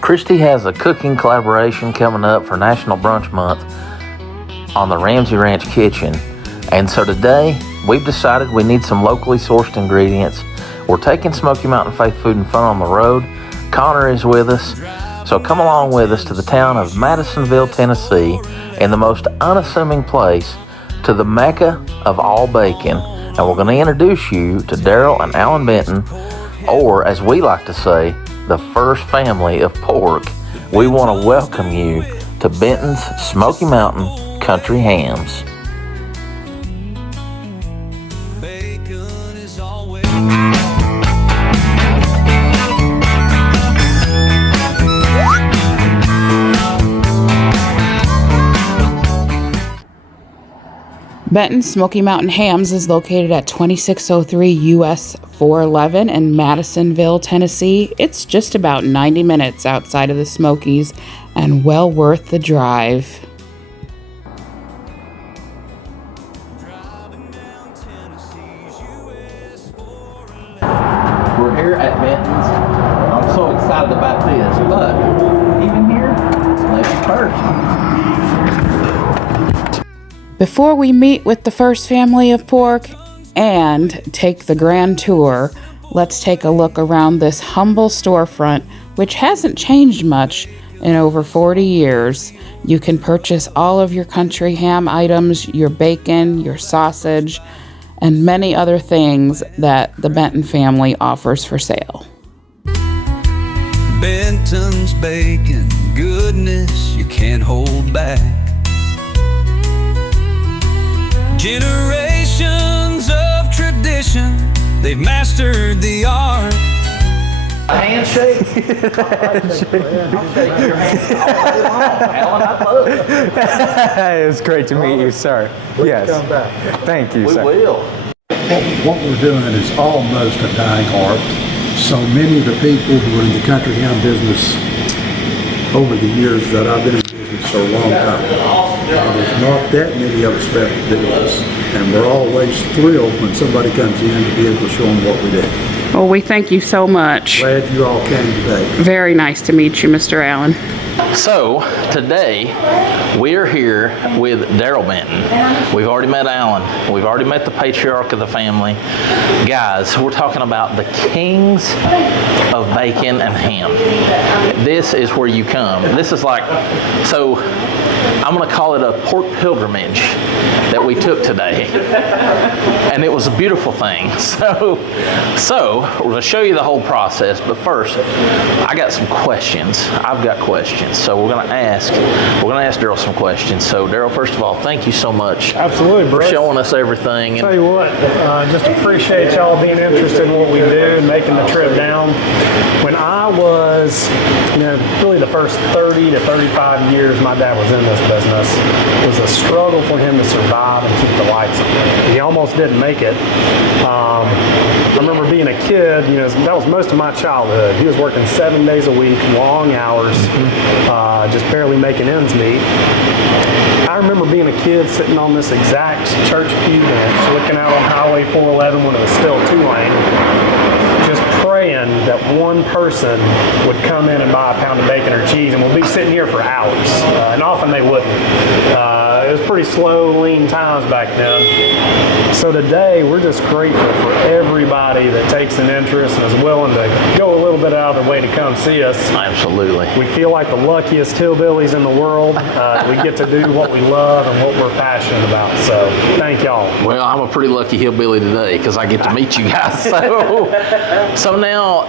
Christy has a cooking collaboration coming up for National Brunch Month on the Ramsey Ranch Kitchen. And so today, we've decided we need some locally sourced ingredients. We're taking Smoky Mountain Faith Food and Fun on the road. Connor is with us. So come along with us to the town of Madisonville, Tennessee, in the most unassuming place, to the Mecca of all bacon. And we're going to introduce you to Daryl and Alan Benton, or as we like to say, the first family of pork. We want to welcome you to Benton's Smoky Mountain Country Hams. Benton's Smoky Mountain Hams is located at 2603 US 411 in Madisonville, Tennessee. It's just about 90 minutes outside of the Smokies and well worth the drive. We're here at Bentons. I'm so excited about this, but even here, ladies first. Before we meet with the first family of pork and take the grand tour, let's take a look around this humble storefront, which hasn't changed much in over 40 years. You can purchase all of your country ham items, your bacon, your sausage, and many other things that the Benton family offers for sale. Benton's bacon, goodness you can't hold back. Generations of tradition, they've mastered the art. A handshake? I'll shake your hand all day long. Alan, I love it. It was great to meet you, sir. Yes. Come back. Thank you, We sir. will. What we're doing is almost a dying art. So many of the people who are in the country ham business over the years that I've been in business for a long time, and there's not that many of us left to do this. And we're always thrilled when somebody comes in to be able to show them what we do. Well, we thank you so much. Glad you all came today. Very nice to meet you, Mr. Allen. So, today, we are here with Daryl Benton. We've already met Alan. We've already met the patriarch of the family. Guys, we're talking about the kings of bacon and ham. This is where you come. This is like, so I'm going to call it a pork pilgrimage that we took today. And it was a beautiful thing. So we're going to show you the whole process. But first, I got some questions. I've got questions. So we're going to ask Daryl some questions. So Daryl, first of all, thank you so much. Absolutely, for Brett. showing us everything. Tell you what, just appreciate y'all being interested in what we do and making the trip down. When I was, really the first 30 to 35 years my dad was in this business, it was a struggle for him to survive and keep the lights on. He almost didn't make it. I remember being a kid, that was most of my childhood. He was working 7 days a week, long hours, just barely making ends meet. I remember being a kid sitting on this exact church pew bench, looking out on Highway 411 when it was still 2-lane, just praying that one person would come in and buy a pound of bacon or cheese, and we'd be sitting here for hours, and often they wouldn't. It was pretty slow, lean times back then. So today, we're just grateful for everybody that takes an interest and is willing to go a little bit out of their way to come see us. Absolutely. We feel like the luckiest hillbillies in the world. We get to do what we love and what we're passionate about. So thank y'all. Well, I'm a pretty lucky hillbilly today because I get to meet you guys. So now,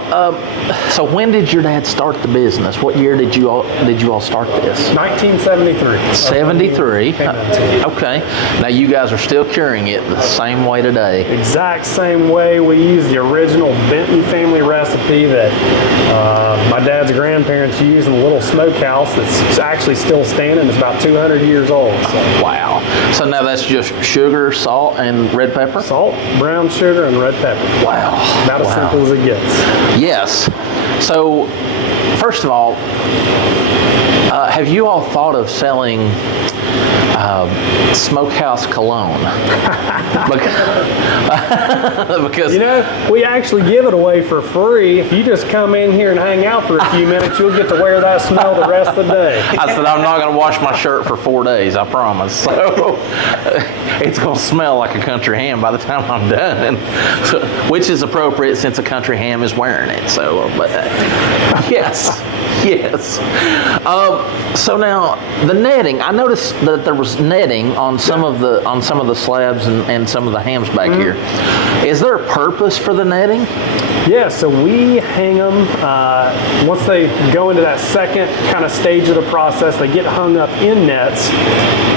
so when did your dad start the business? What year did you all start this? 1973. 73. Okay. Now you guys are still curing it the same way today. Exact same way. We use the original Benton family recipe that my dad's grandparents used in a little smokehouse that's actually still standing. It's about 200 years old. So. Wow. So now that's just sugar, salt, and red pepper? Salt, brown sugar, and red pepper. Wow. About as simple as it gets. Yes. So, first of all, Have you all thought of selling smokehouse cologne? Because we actually give it away for free. If you just come in here and hang out for a few minutes, you'll get to wear that smell the rest of the day. I said I'm not going to wash my shirt for 4 days, I promise. So it's going to smell like a country ham by the time I'm done, so, which is appropriate since a country ham is wearing it. So, but yes. So now the netting. I noticed that there was netting on some of the slabs and some of the hams back here. Is there a purpose for the netting? Yeah, so we hang them, once they go into that second kind of stage of the process, they get hung up in nets.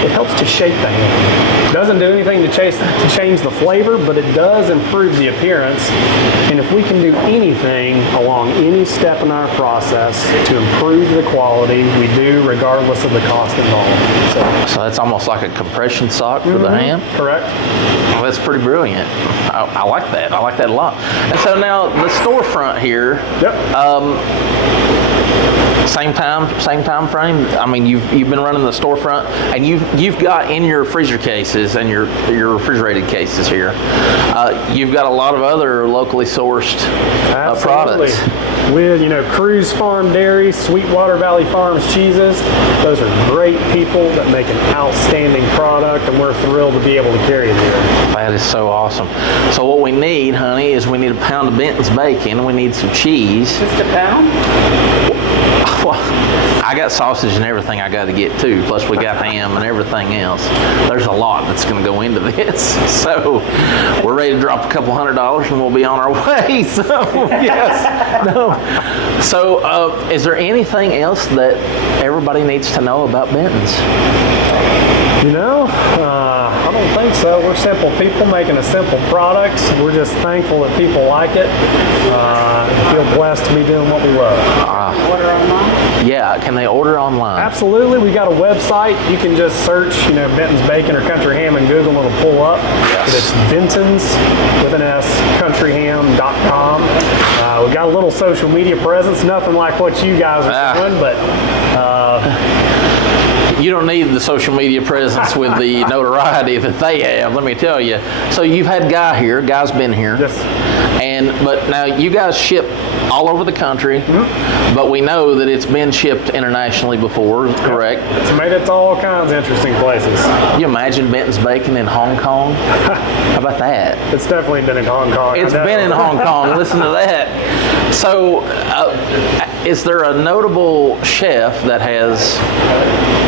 It helps to shape the ham. It doesn't do anything to change the flavor, but it does improve the appearance. And if we can do anything along any step in our process to improve the quality, we do regardless of the cost involved. So that's almost like a compression sock for the ham? Correct. Well, that's pretty brilliant. I like that. I like that a lot. And so now the storefront here. Yep. Same time frame. I mean, you've been running the storefront, and you've got in your freezer cases and your refrigerated cases here. You've got a lot of other locally sourced products. With Cruz Farm Dairy, Sweetwater Valley Farms cheeses. Those are great people that make an outstanding product, and we're thrilled to be able to carry it here. That is so awesome. So what we need, honey, is we need a pound of Bentons bacon. We need some cheese. Just a pound? Well, I got sausage and everything I got to get too. Plus we got ham and everything else. There's a lot that's going to go into this. So we're ready to drop a couple $100 and we'll be on our way. So yes, no. So is there anything else that everybody needs to know about Bentons? I don't think so. We're simple people making a simple product. We're just thankful that people like it. Feel blessed to be doing what we love. Order online? Yeah, can they order online? Absolutely. We got a website. You can just search, Benton's Bacon or Country Ham in Google and it'll pull up. Yes. It's Bentons with an S, countryham.com. We've got a little social media presence, nothing like what you guys are doing, but you don't need the social media presence with the notoriety that they have, let me tell you. So you've had Guy's been here. Yes. But now you guys ship all over the country, but we know that it's been shipped internationally before, correct? It's made it to all kinds of interesting places. Can you imagine Bentons Bacon in Hong Kong? How about that? It's definitely been in Hong Kong. It's been in Hong Kong, listen to that. So is there a notable chef that has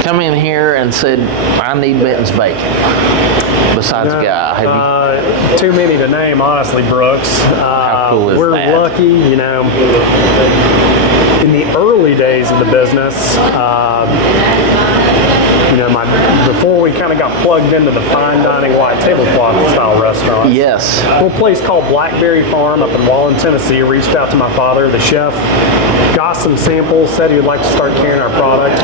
come in here and said, I need Bentons Bacon, besides Guy? Too many to name, honestly, Brooks. How cool is we're that? lucky, in the early days of the business, before we kind of got plugged into the fine dining white tablecloth style restaurants. Yes. A little place called Blackberry Farm up in Wallen, Tennessee. Reached out to my father, the chef, got some samples, said he would like to start carrying our product.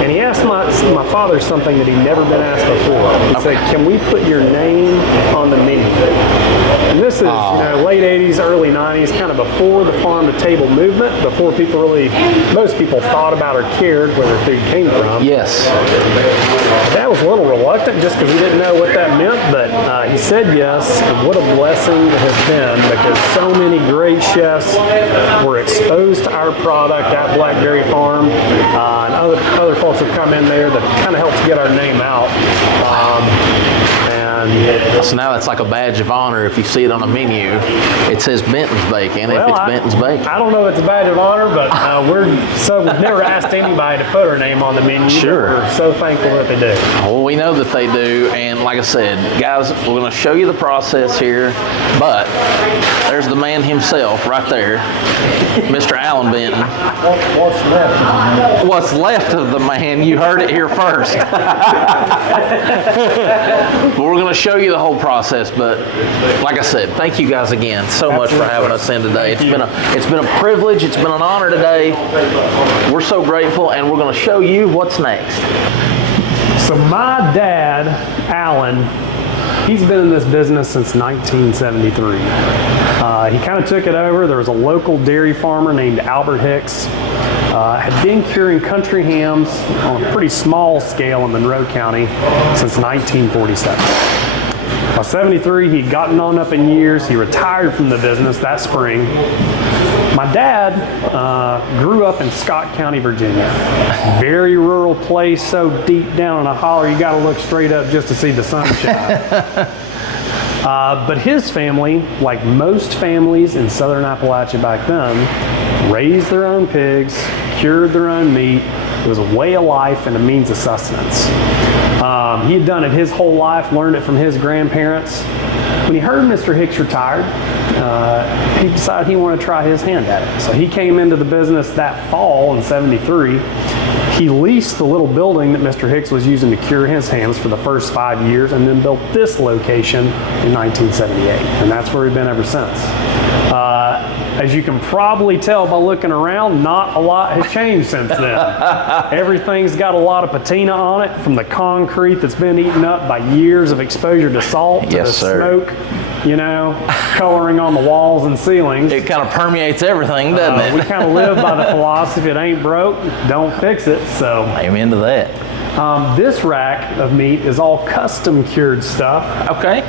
And he asked my father something that he'd never been asked before. He said, can we put your name on the menu? And this is, late 80s, early 90s, kind of before the farm-to-table movement, before most people thought about or cared where their food came from. Yes. Dad was a little reluctant just because he didn't know what that meant, but he said yes, and what a blessing it has been because so many great chefs were exposed to our product at Blackberry Farm, and other folks have come in there that kind of helps get our name out. So now it's like a badge of honor if you see it on a menu. It says Bentons Bacon if it's Bentons Bacon. I don't know if it's a badge of honor, but we've never asked anybody to put our name on the menu. Sure. We're so thankful that they do. Well, we know that they do, and like I said, guys, we're going to show you the process here, but there's the man himself right there, Mr. Alan Benton. What's left of the man? You heard it here first. But we're going to show you the whole process, but like I said, thank you guys again so much for having us in today. It's been a privilege. It's been an honor today. We're so grateful, and we're going to show you what's next. So my dad, Alan, he's been in this business since 1973. He kind of took it over. There was a local dairy farmer named Albert Hicks. Had been curing country hams on a pretty small scale in Monroe County since 1947. By 73, he'd gotten on up in years. He retired from the business that spring. My dad grew up in Scott County, Virginia. Very rural place, so deep down in a holler, you got to look straight up just to see the sunshine. But his family, like most families in southern Appalachia back then, raised their own pigs, cured their own meat. It was a way of life and a means of sustenance. He had done it his whole life, learned it from his grandparents. When he heard Mr. Hicks retired, he decided he wanted to try his hand at it. So he came into the business that fall in 73. He leased the little building that Mr. Hicks was using to cure his hams for the first 5 years, and then built this location in 1978. And that's where we've been ever since. As you can probably tell by looking around, not a lot has changed since then. Everything's got a lot of patina on it, from the concrete that's been eaten up by years of exposure to salt, to the smoke, coloring on the walls and ceilings. It kind of permeates everything, doesn't it? We kind of live by the philosophy, if it ain't broke, don't fix it. So Amen to that. this rack of meat is all custom cured stuff. Okay.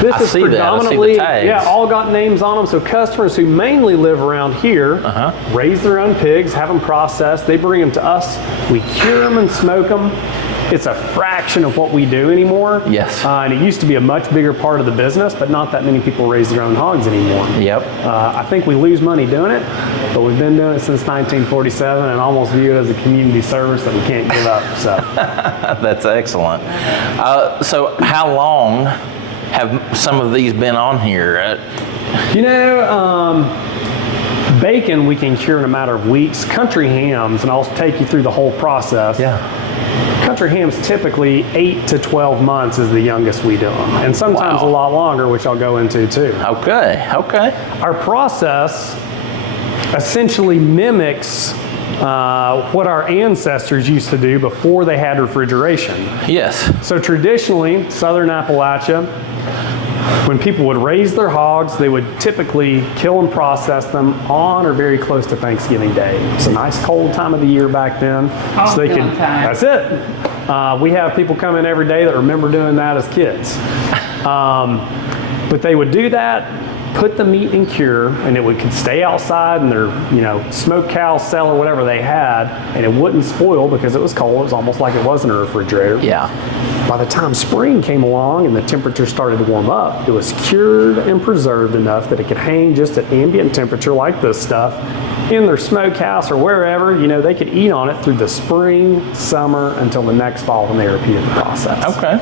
This I is see that. I see the predominantly, tags. all got names on them. So customers who mainly live around here raise their own pigs, have them processed. They bring them to us. We cure them and smoke them. It's a fraction of what we do anymore. Yes. And it used to be a much bigger part of the business, but not that many people raise their own hogs anymore. Yep. I think we lose money doing it, but we've been doing it since 1947 and almost view it as a community service that we can't give up. So That's excellent. So how long have some of these been on here? Bacon we can cure in a matter of weeks. Country hams, and I'll take you through the whole process. Yeah. Country hams typically 8 to 12 months is the youngest we do them, and sometimes a lot longer, which I'll go into too. Okay. Our process essentially mimics what our ancestors used to do before they had refrigeration. Yes. So traditionally, southern Appalachia, when people would raise their hogs, they would typically kill and process them on or very close to Thanksgiving Day. It's a nice cold time of the year back then. So they could, that's it. We have people come in every day that remember doing that as kids. But they would do that, put the meat in cure, and it could stay outside in their, smoke cow cell or whatever they had, and it wouldn't spoil because it was cold. It was almost like it wasn't a refrigerator. Yeah. By the time spring came along and the temperature started to warm up, it was cured and preserved enough that it could hang just at ambient temperature like this stuff in their smokehouse or wherever. They could eat on it through the spring, summer, until the next fall when they repeated the process. Okay.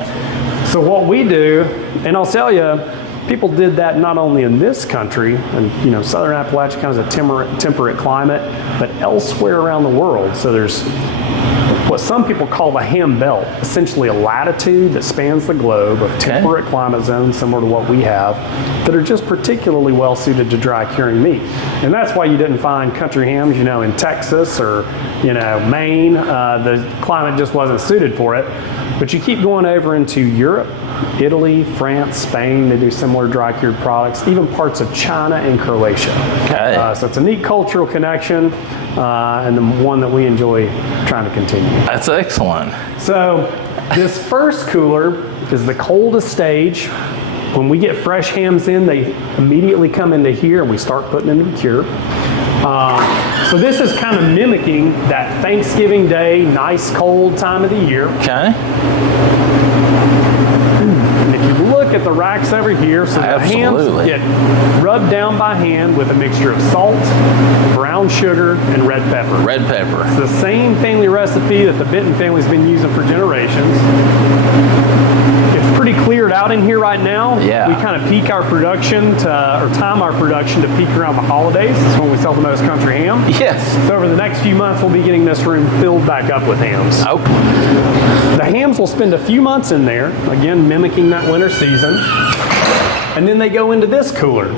So what we do, and I'll tell you, people did that not only in this country, and southern Appalachia kind of is a temperate climate, but elsewhere around the world. So there's what some people call the ham belt, essentially a latitude that spans the globe of temperate climate zones similar to what we have, that are just particularly well suited to dry curing meat. And that's why you didn't find country hams, in Texas or, Maine. The climate just wasn't suited for it. But you keep going over into Europe, Italy, France, Spain, they do similar dry cured products, even parts of China and Croatia. Okay. So it's a neat cultural connection, and the one that we enjoy trying to continue. That's excellent. So this first cooler is the coldest stage. When we get fresh hams in, they immediately come into here and we start putting them in cure. So this is kind of mimicking that Thanksgiving Day, nice cold time of the year. Okay. And if you look at the racks over here, so the hams get rubbed down by hand with a mixture of salt, brown sugar, and red pepper. Red pepper. It's the same family recipe that the Benton family's been using for generations. It's pretty cleared out in here right now. Yeah. We kind of peak our production or time our production to peak around the holidays. That's when we sell the most country ham. Yes. So over the next few months, we'll be getting this room filled back up with hams. Oh. The hams will spend a few months in there, again, mimicking that winter season. And then they go into this cooler.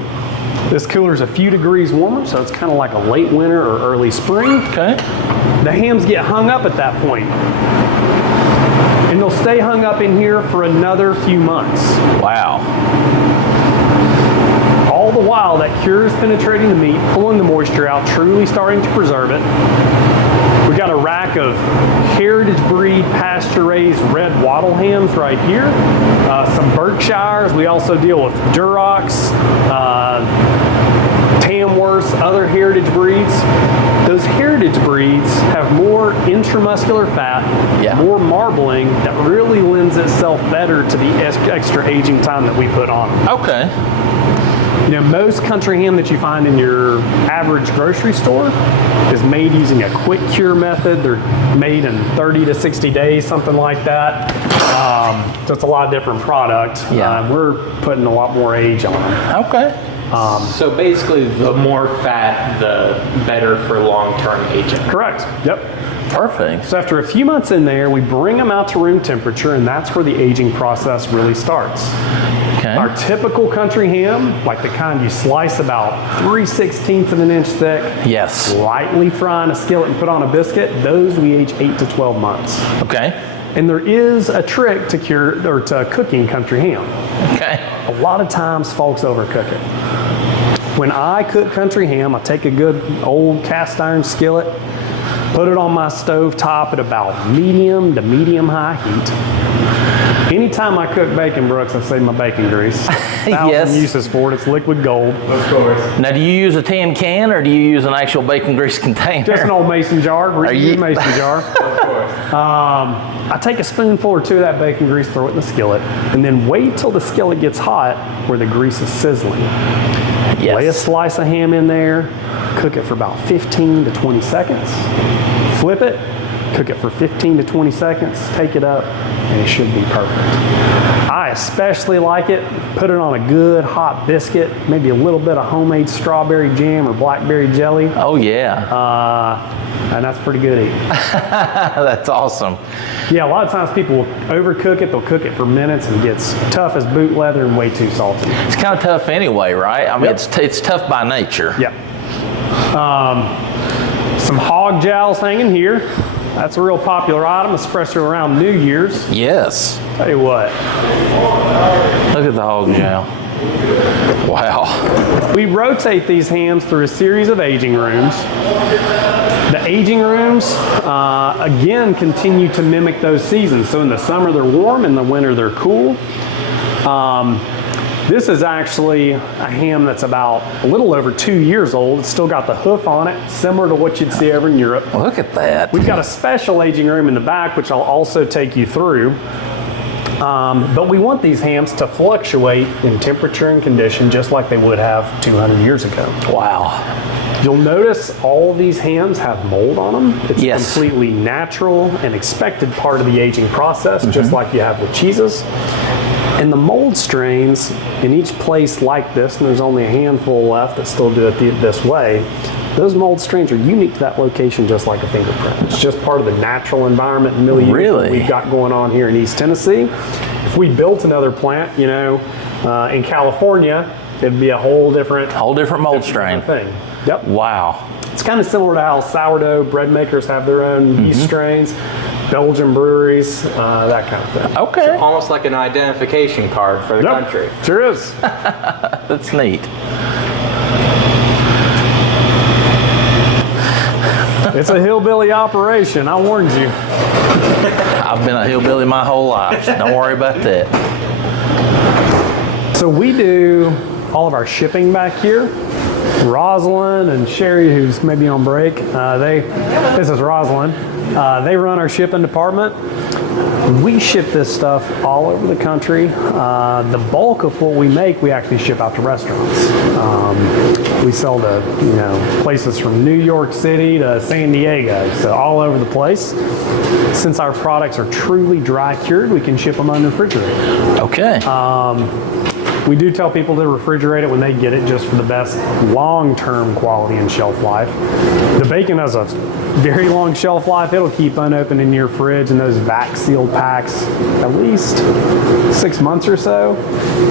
This cooler is a few degrees warmer, so it's kind of like a late winter or early spring. Okay. The hams get hung up at that point. And they'll stay hung up in here for another few months. Wow. All the while, that cure is penetrating the meat, pulling the moisture out, truly starting to preserve it. We got a rack of heritage breed pasture-raised red wattle hams right here. Some Berkshires. We also deal with Durocs, Tamworths, other heritage breeds. Those heritage breeds have more intramuscular fat, more marbling, that really lends itself better to the extra aging time that we put on them. Okay. You know, most country ham that you find in your average grocery store is made using a quick cure method. They're made in 30 to 60 days, something like that. So it's a lot of different product. Yeah. We're putting a lot more age on them. Okay. So basically, the more fat, the better for long-term aging. Correct. Yep. Perfect. So after a few months in there, we bring them out to room temperature, and that's where the aging process really starts. Okay. Our typical country ham, like the kind you slice about 3/16 of an inch thick, Yes. lightly fry in a skillet and put on a biscuit, those we age 8 to 12 months. Okay. And there is a trick to to cooking country ham. Okay. A lot of times folks overcook it. When I cook country ham, I take a good old cast iron skillet, put it on my stove top at about medium to medium high heat. Anytime I cook bacon, Brooks, I save my bacon grease. Thousand Yes. uses for it. It's liquid gold. Of course. Now, do you use a tin can or do you use an actual bacon grease container? Just an old mason jar. you- Mason jar. Of course. I take a spoonful or two of that bacon grease, throw it in the skillet, and then wait till the skillet gets hot where the grease is sizzling. Yes. Lay a slice of ham in there, cook it for about 15 to 20 seconds, flip it, cook it for 15 to 20 seconds, take it up, and it should be perfect. I especially like it, put it on a good hot biscuit, maybe a little bit of homemade strawberry jam or blackberry jelly, Oh, yeah. and that's pretty good eating. That's awesome. Yeah, a lot of times people will overcook it, they'll cook it for minutes and it gets tough as boot leather and way too salty. It's kind of tough anyway, right? I mean, Yep. it's tough by nature. Yeah. Some hog jowls hanging here. That's a real popular item, especially around New Year's. Yes. Tell you what, Look at the hog jowl. Wow. we rotate these hams through a series of aging rooms. The aging rooms, again, continue to mimic those seasons. So in the summer they're warm, in the winter they're cool. This is actually a ham that's about a little over 2 years old. It's still got the hoof on it, similar to what you'd see over in Europe. Look at that. We've got a special aging room in the back, which I'll also take you through. But we want these hams to fluctuate in temperature and condition just like they would have 200 years ago. Wow. You'll notice all of these hams have mold on them. It's Yes. a completely natural and expected part of the aging process, just like you have with cheeses. And the mold strains in each place like this, and there's only a handful left that still do it this way, those mold strains are unique to that location just like a fingerprint. It's just part of the natural environment and milieu Really? that we've got going on here in East Tennessee. If we built another plant, you know, in California, it'd be a whole different mold strain. thing. Yep. Wow. It's kind of similar to how sourdough bread makers have their own yeast strains, Belgian breweries, that kind of thing. Okay. Almost like an identification card for the Yep, country. sure is. That's neat. It's a hillbilly operation, I warned you. I've been a hillbilly my whole life. Don't worry about that. So we do all of our shipping back here. Rosalind and Sherry, who's maybe on break, this is Rosalind. They run our shipping department. We ship this stuff all over the country. The bulk of what we make, we actually ship out to restaurants. We sell to, you know, places from New York City to San Diego, so all over the place. Since our products are truly dry cured, we can ship them unrefrigerated. Okay. We do tell people to refrigerate it when they get it, just for the best long-term quality and shelf life. The bacon has a very long shelf life. It'll keep unopened in your fridge in those vac-sealed packs at least 6 months or so.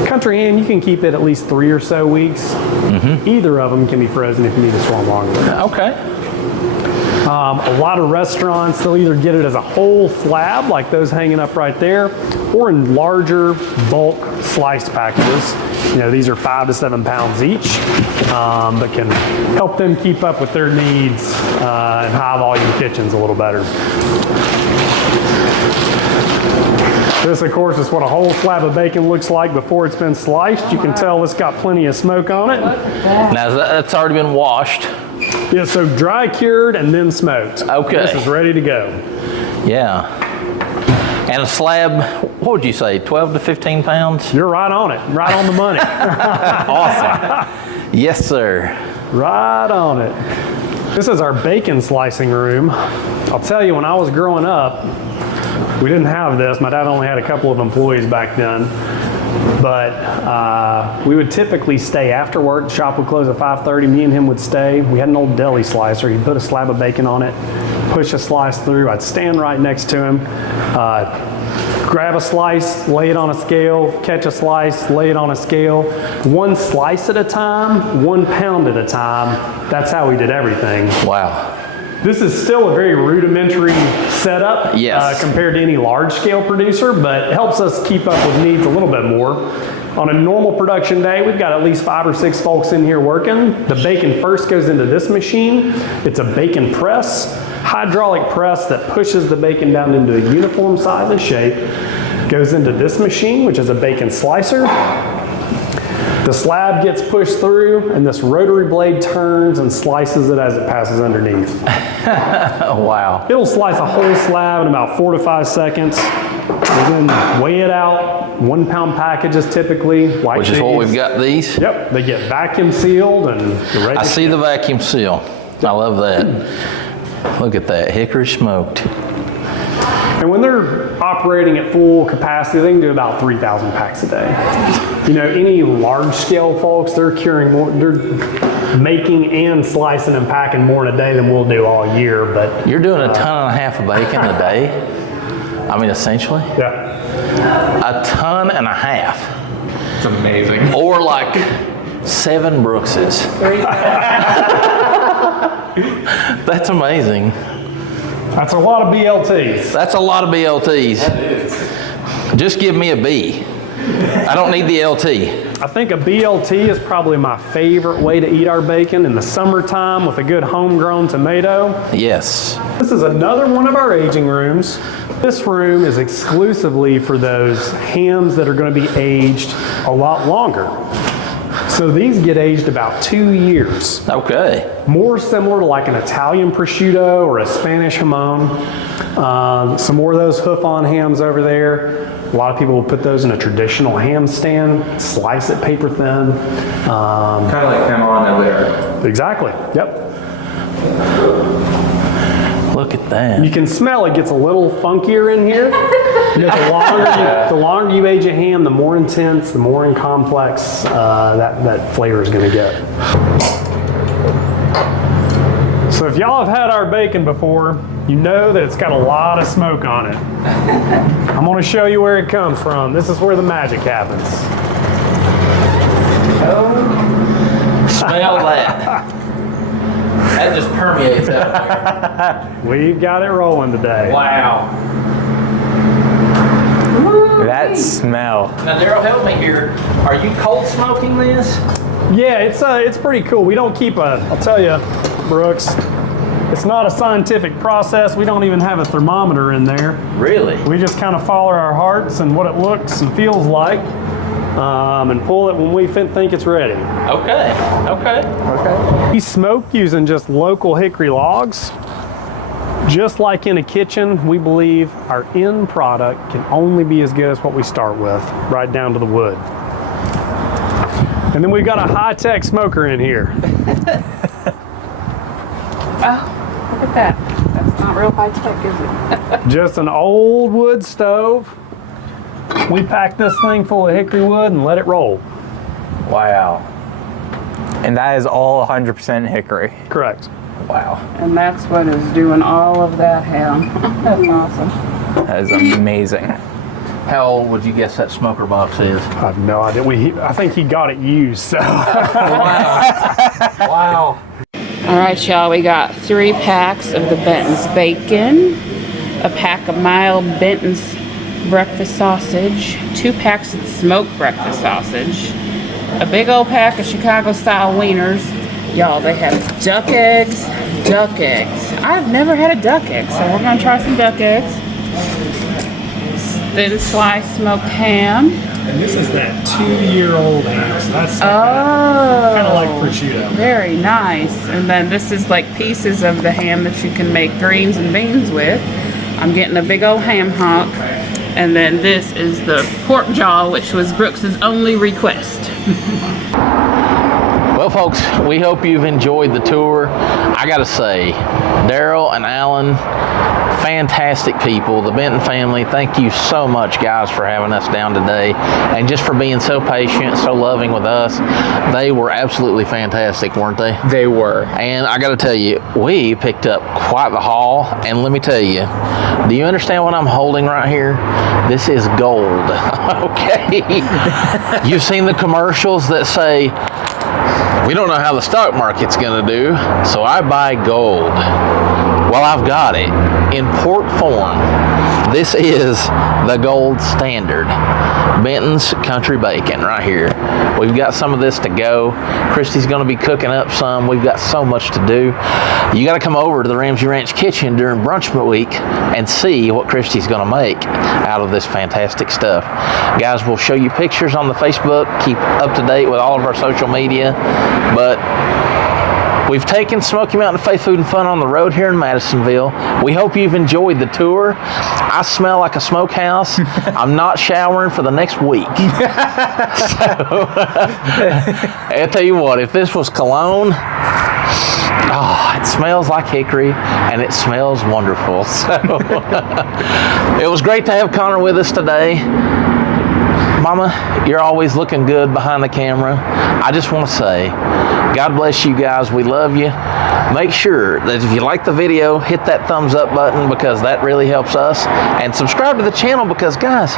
Country ham, you can keep it at least 3 or so weeks. Either of them can be frozen if you need to store them longer. Okay. A lot of restaurants, they'll either get it as a whole slab, like those hanging up right there, or in larger bulk sliced packages. You know, these are 5 to 7 pounds each, but can help them keep up with their needs in high volume kitchens a little better. This, of course, is what a whole slab of bacon looks like before it's been sliced. You can tell it's got plenty of smoke on it. Now, that's already been washed. Yeah, so dry cured and then smoked. Okay. This is ready to go. Yeah. And a slab, what would you say, 12 to 15 pounds? You're right on it, right on the money. Awesome. Yes, sir. Right on it. This is our bacon slicing room. I'll tell you, when I was growing up, we didn't have this. My dad only had a couple of employees back then. But we would typically stay after work. The shop would close at 5:30. Me and him would stay. We had an old deli slicer. He'd put a slab of bacon on it, push a slice through. I'd stand right next to him, grab a slice, lay it on a scale, catch a slice, lay it on a scale. 1 slice at a time, 1 pound at a time. That's how we did everything. Wow. This is still a very rudimentary setup Yes. compared to any large-scale producer, but it helps us keep up with needs a little bit more. On a normal production day, we've got at least 5 or 6 folks in here working. The bacon first goes into this machine. It's a bacon press, hydraulic press that pushes the bacon down into a uniform size and shape. Goes into this machine, which is a bacon slicer. The slab gets pushed through, and this rotary blade turns and slices it as it passes underneath. Wow. It'll slice a whole slab in about 4 to 5 seconds. And then weigh it out. 1 pound packages typically. Like Which is what we've got these. Yep, they get vacuum sealed and they're ready. I see the vacuum seal. I love that. Look at that, hickory smoked. And when they're operating at full capacity, they can do about 3,000 packs a day. You know, any large scale folks, they're curing more, they're making and slicing and packing more in a day than we'll do all year. But You're doing a ton and a half of bacon a day? I mean, essentially? yeah. A ton and a half. It's amazing. Or like 7 Brookses. That's amazing. That's a lot of BLTs. That's a lot of BLTs. That is. Just give me a B. I don't need the LT. I think a BLT is probably my favorite way to eat our bacon in the summertime with a good homegrown tomato. Yes. This is another one of our aging rooms. This room is exclusively for those hams that are going to be aged a lot longer. So these get aged about 2 years. Okay. More similar to like an Italian prosciutto or a Spanish jamon. Some more of those hoof-on hams over there. A lot of people will put those in a traditional ham stand, slice it paper thin. Kind of like them on over there. Exactly, yep. Look at that. You can smell it gets a little funkier in here. You know, the longer you age a ham, the more intense, the more complex that flavor is going to get. So if y'all have had our bacon before, you know that it's got a lot of smoke on it. I'm going to show you where it comes from. This is where the magic happens. Smell that. That just permeates out there. We've got it rolling today. Wow. That smell. Now, Daryl, help me here. Are you cold smoking this? Yeah, it's pretty cool. We don't keep I'll tell you, Brooks, it's not a scientific process. We don't even have a thermometer in there. Really? We just kind of follow our hearts and what it looks and feels like, and pull it when we think it's ready. Okay. Okay. We smoke using just local hickory logs. Just like in a kitchen, we believe our end product can only be as good as what we start with, right down to the wood. And then we've got a high-tech smoker in here. Oh, look at that. That's not real high tech, is it? Just an old wood stove. We pack this thing full of hickory wood and let it roll. Wow. And that is all 100% hickory. Correct. Wow. And that's what is doing all of that ham. That's awesome. That is amazing. How old would you guess that smoker box is? I have no idea. I think he got it used. So. Wow. All right, y'all, we got 3 packs of the Bentons bacon, a pack of mild Bentons breakfast sausage, 2 packs of smoked breakfast sausage, a big old pack of Chicago-style wieners. Y'all, they have duck eggs. I've never had a duck egg, so we're gonna try some duck eggs. Thin sliced smoked ham. And this is that 2-year-old ham, so that's kind of like prosciutto. Very nice. And then this is like pieces of the ham that you can make greens and beans with. I'm getting a big old ham hock. And then this is the pork jaw, which was Brooks's only request. Well, folks, we hope you've enjoyed the tour. I gotta say, Daryl and Alan, fantastic people. The Benton family, thank you so much, guys, for having us down today and just for being so patient, so loving with us. They were absolutely fantastic, weren't they? They were. And I gotta tell you, we picked up quite the haul. And let me tell you, do you understand what I'm holding right here? This is gold. Okay. You've seen the commercials that say, we don't know how the stock market's gonna do, so I buy gold. Well, I've got it in port form. This is the gold standard. Benton's Country Bacon right here. We've got some of this to go. Christy's gonna be cooking up some. We've got so much to do. You gotta come over to the Ramsey Ranch kitchen during brunch week and see what Christy's gonna make out of this fantastic stuff. Guys, we'll show you pictures on the Facebook. Keep up to date with all of our social media. But we've taken Smoky Mountain Faith Food and Fun on the road here in Madisonville. We hope you've enjoyed the tour. I smell like a smokehouse. I'm not showering for the next week. So, I'll tell you what, if this was cologne, it smells like hickory and it smells wonderful. So it was great to have Connor with us today. Mama, you're always looking good behind the camera. I just want to say, God bless you guys. We love you. Make sure that if you like the video, hit that thumbs up button because that really helps us. And subscribe to the channel because, guys,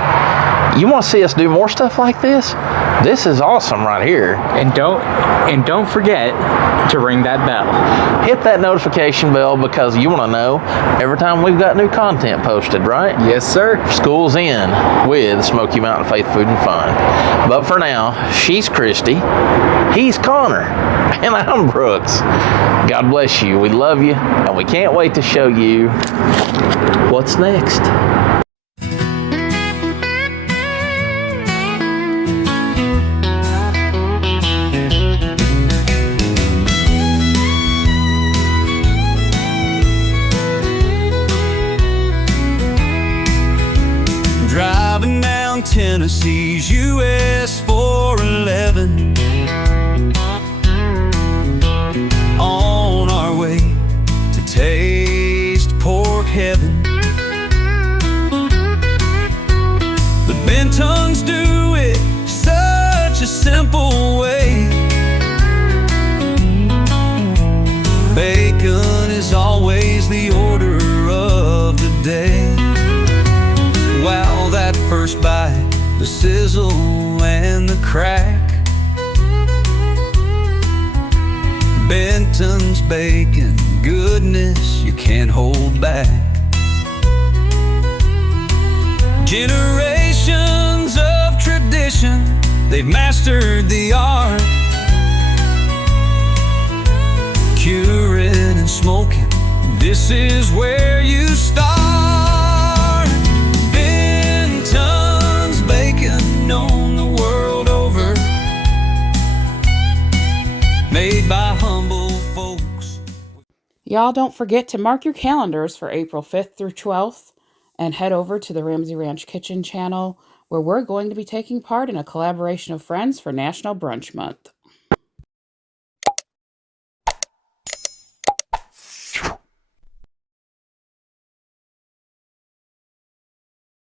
you want to see us do more stuff like this? This is awesome right here. And don't forget to ring that bell. Hit that notification bell because you want to know every time we've got new content posted, right? Yes, sir. School's in with Smoky Mountain Faith Food and Fun. But for now, she's Christy, he's Connor, and I'm Brooks. God bless you. We love you, and we can't wait to show you what's next. Driving down Tennessee's US 411, on our way to taste pork heaven. The Bentons do it such a simple way. Bacon is always the order of the day. Wow, that first bite, the sizzle and the crack. Bentons bacon, goodness you can't hold back. Generations of tradition, they've mastered the art. Curing and smoking, this is where you start. Bentons bacon, known the world over, made by humble folks. Y'all don't forget to mark your calendars for April 5th through 12th and head over to the Ramsey Ranch Kitchen channel where we're going to be taking part in a collaboration of friends for National Brunch Month.